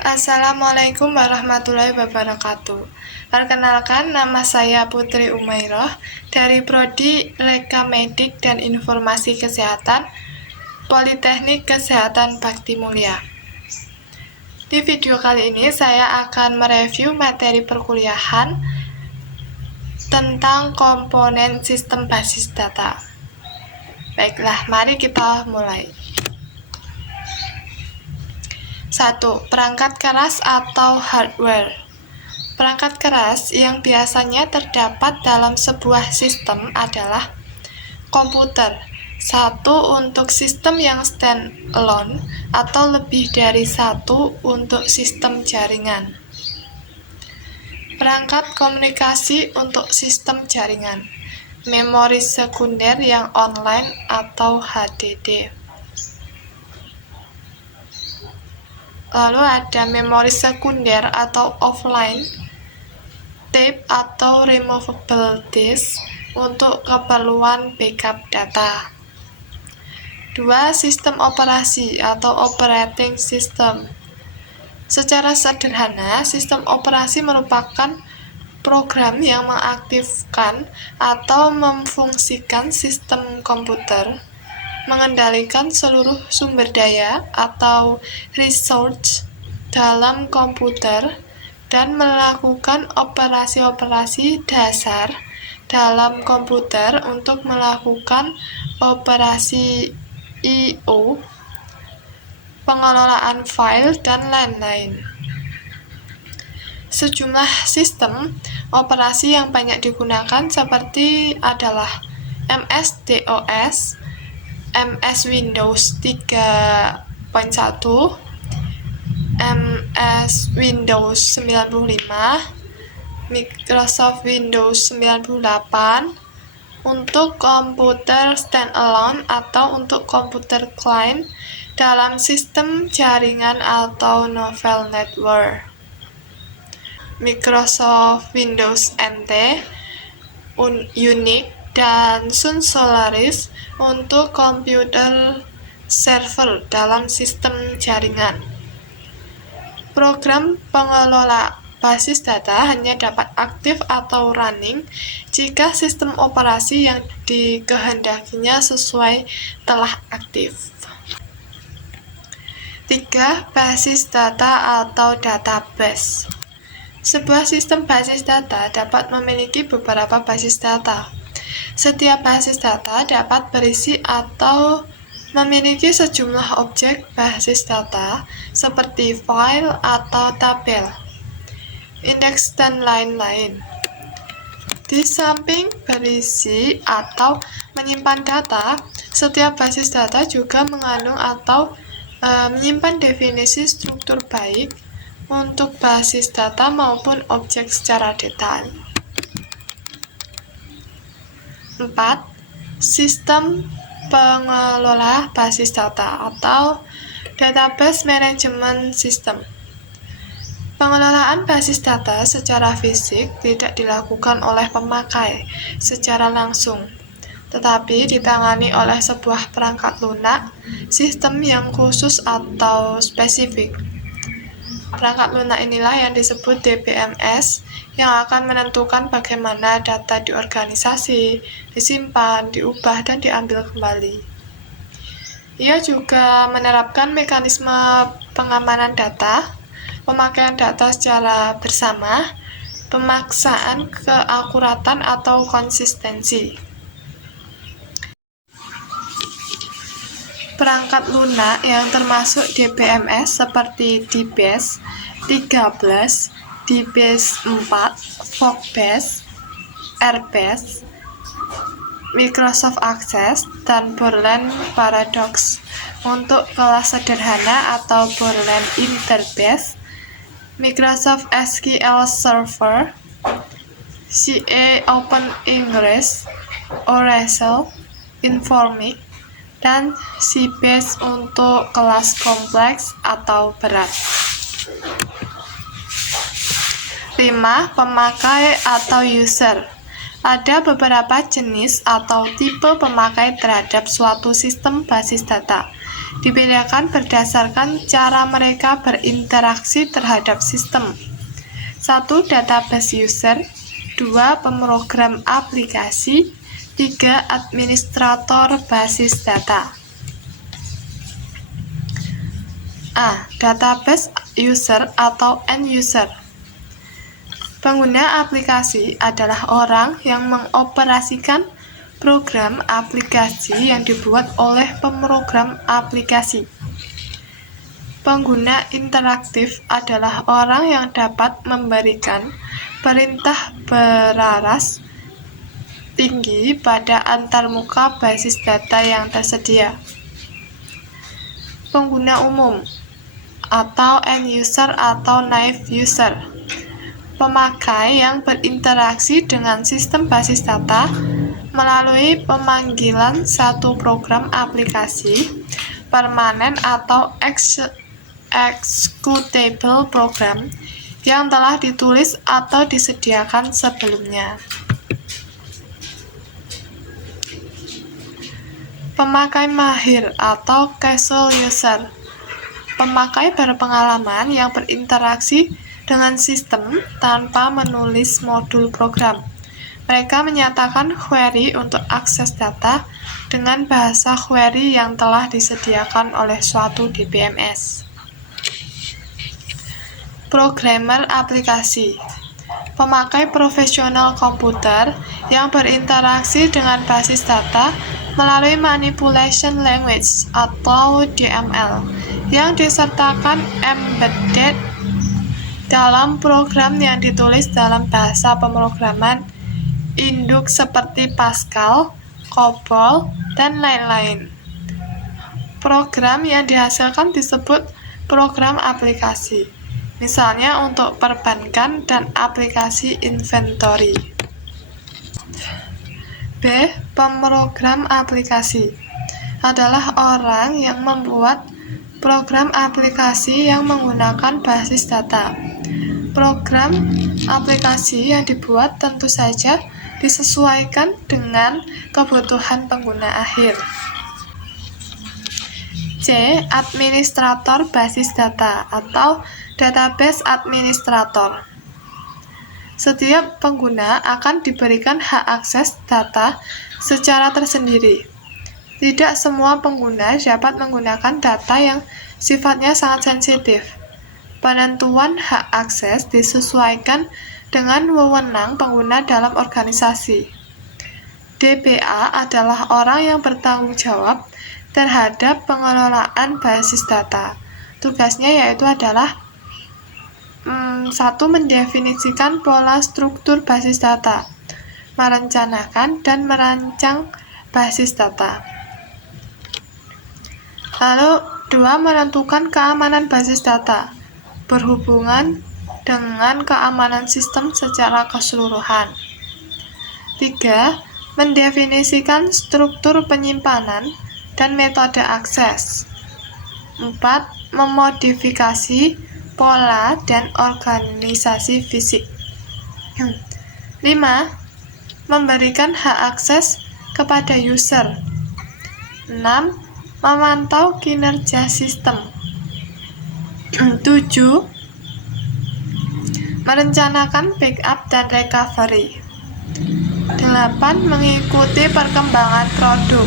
Assalamualaikum warahmatullahi wabarakatuh. Perkenalkan, nama saya Putri Umairah dari Prodi Reka Medik dan Informasi Kesehatan Politeknik Kesehatan Bakti Mulia. Di video kali ini saya akan mereview materi perkuliahan tentang komponen sistem basis data. Baiklah, mari kita mulai. 1. Perangkat keras atau hardware. Perangkat keras yang biasanya terdapat dalam sebuah sistem adalah komputer. 1 untuk sistem yang stand-alone atau lebih dari 1 untuk sistem jaringan. Perangkat komunikasi untuk sistem jaringan. Memori sekunder yang online atau HDD. Lalu ada memori sekunder atau offline, tape atau removable disk untuk keperluan backup data. 2. Sistem operasi atau operating system. Secara sederhana, sistem operasi merupakan program yang mengaktifkan atau memfungsikan sistem komputer, mengendalikan seluruh sumber daya atau resource dalam komputer, dan melakukan operasi-operasi dasar dalam komputer untuk melakukan operasi I/O, pengelolaan file, dan lain-lain. Sejumlah sistem operasi yang banyak digunakan seperti adalah MS-DOS, MS Windows 3.1, MS Windows 95, Microsoft Windows 98, untuk komputer standalone atau untuk komputer client dalam sistem jaringan atau novel network. Microsoft Windows NT, Unix, dan Sun Solaris untuk komputer server dalam sistem jaringan. Program pengelola basis data hanya dapat aktif atau running jika sistem operasi yang dikehendakinya sesuai telah aktif. 3. Basis data atau database. Sebuah sistem basis data dapat memiliki beberapa basis data. Setiap basis data dapat berisi atau memiliki sejumlah objek basis data seperti file atau tabel, indeks, dan lain-lain. Di samping berisi atau menyimpan data, setiap basis data juga mengandung atau menyimpan definisi struktur baik untuk basis data maupun objek secara detail. 4. Sistem pengelola basis data atau database management system. Pengelolaan basis data secara fisik tidak dilakukan oleh pemakai secara langsung, tetapi ditangani oleh sebuah perangkat lunak, sistem yang khusus atau spesifik. Perangkat lunak inilah yang disebut DBMS, yang akan menentukan bagaimana data diorganisasi, disimpan, diubah, dan diambil kembali. Ia juga menerapkan mekanisme pengamanan data, pemakaian data secara bersama, pemaksaan keakuratan atau konsistensi. Perangkat lunak yang termasuk DBMS seperti DBase 13, DBase 4, Fogbase, Airbase, Microsoft Access, dan Borland Paradox. Untuk kelas sederhana atau Borland Interbase, Microsoft SQL Server, CA Open Ingress, Oracle, Informix, dan Sybase untuk kelas kompleks atau berat. 5. Pemakai atau user. Ada beberapa jenis atau tipe pemakai terhadap suatu sistem basis data. dibedakan berdasarkan cara mereka berinteraksi terhadap sistem. 1. Database user, 2. Pemrogram aplikasi, 3. Administrator basis data. A. Database user atau end user. Pengguna aplikasi adalah orang yang mengoperasikan program aplikasi yang dibuat oleh pemrogram aplikasi. Pengguna interaktif adalah orang yang dapat memberikan perintah beraras tinggi pada antarmuka basis data yang tersedia. Pengguna umum atau end user atau naive user. Pemakai yang berinteraksi dengan sistem basis data melalui pemanggilan satu program aplikasi permanen atau executable program yang telah ditulis atau disediakan sebelumnya. Pemakai mahir atau casual user. Pemakai berpengalaman yang berinteraksi dengan sistem tanpa menulis modul program. Mereka menyatakan query untuk akses data dengan bahasa query yang telah disediakan oleh suatu DBMS. Programmer aplikasi. Pemakai profesional komputer yang berinteraksi dengan basis data melalui manipulation language atau DML yang disertakan embedded dalam program yang ditulis dalam bahasa pemrograman induk seperti Pascal, COBOL, dan lain-lain. Program yang dihasilkan disebut program aplikasi, misalnya untuk perbankan dan aplikasi inventory. B. Pemrogram aplikasi adalah orang yang membuat program aplikasi yang menggunakan basis data. Program aplikasi yang dibuat tentu saja disesuaikan dengan kebutuhan pengguna akhir. C. Administrator basis data atau database administrator. Setiap pengguna akan diberikan hak akses data secara tersendiri. Tidak semua pengguna dapat menggunakan data yang sifatnya sangat sensitif. Penentuan hak akses disesuaikan dengan wewenang pengguna dalam organisasi. DBA adalah orang yang bertanggung jawab terhadap pengelolaan basis data. Tugasnya yaitu adalah 1. Mendefinisikan pola struktur basis data, merencanakan dan merancang basis data. Lalu 2. Menentukan keamanan basis data, berhubungan dengan keamanan sistem secara keseluruhan. 3. Mendefinisikan struktur penyimpanan dan metode akses. 4. Memodifikasi pola dan organisasi fisik. 5. Memberikan hak akses kepada user. 6. Memantau kinerja sistem. 7. Merencanakan backup dan recovery. 8. Mengikuti perkembangan produk.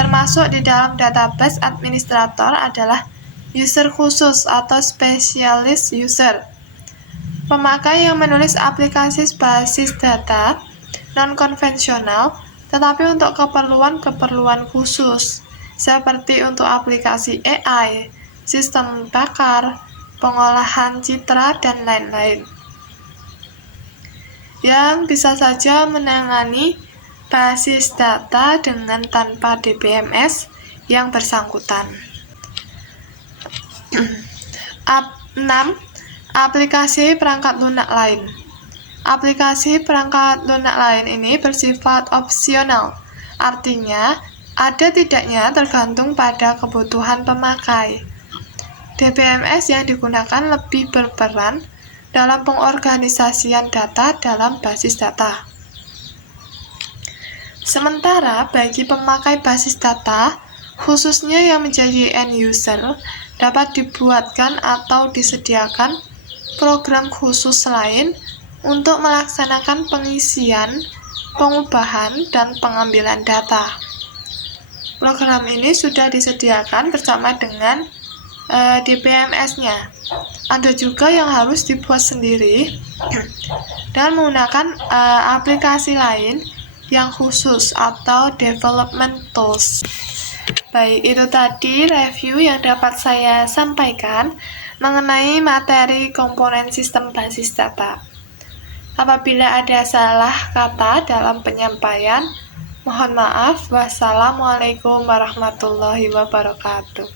Termasuk di dalam database administrator adalah user khusus atau specialist user. Pemakai yang menulis aplikasi basis data non-konvensional tetapi untuk keperluan-keperluan khusus seperti untuk aplikasi AI, sistem bakar, pengolahan citra, dan lain-lain, yang bisa saja menangani basis data dengan tanpa DBMS yang bersangkutan. 6. Aplikasi perangkat lunak lain. Aplikasi perangkat lunak lain ini bersifat opsional, artinya ada tidaknya tergantung pada kebutuhan pemakai. DBMS yang digunakan lebih berperan dalam pengorganisasian data dalam basis data. Sementara bagi pemakai basis data, khususnya yang menjadi end user, dapat dibuatkan atau disediakan program khusus lain untuk melaksanakan pengisian, pengubahan, dan pengambilan data. Program ini sudah disediakan bersama dengan DBMS-nya. Ada juga yang harus dibuat sendiri dan menggunakan aplikasi lain yang khusus atau development tools. Baik, itu tadi review yang dapat saya sampaikan mengenai materi komponen sistem basis data. Apabila ada salah kata dalam penyampaian, mohon maaf. Wassalamualaikum warahmatullahi wabarakatuh.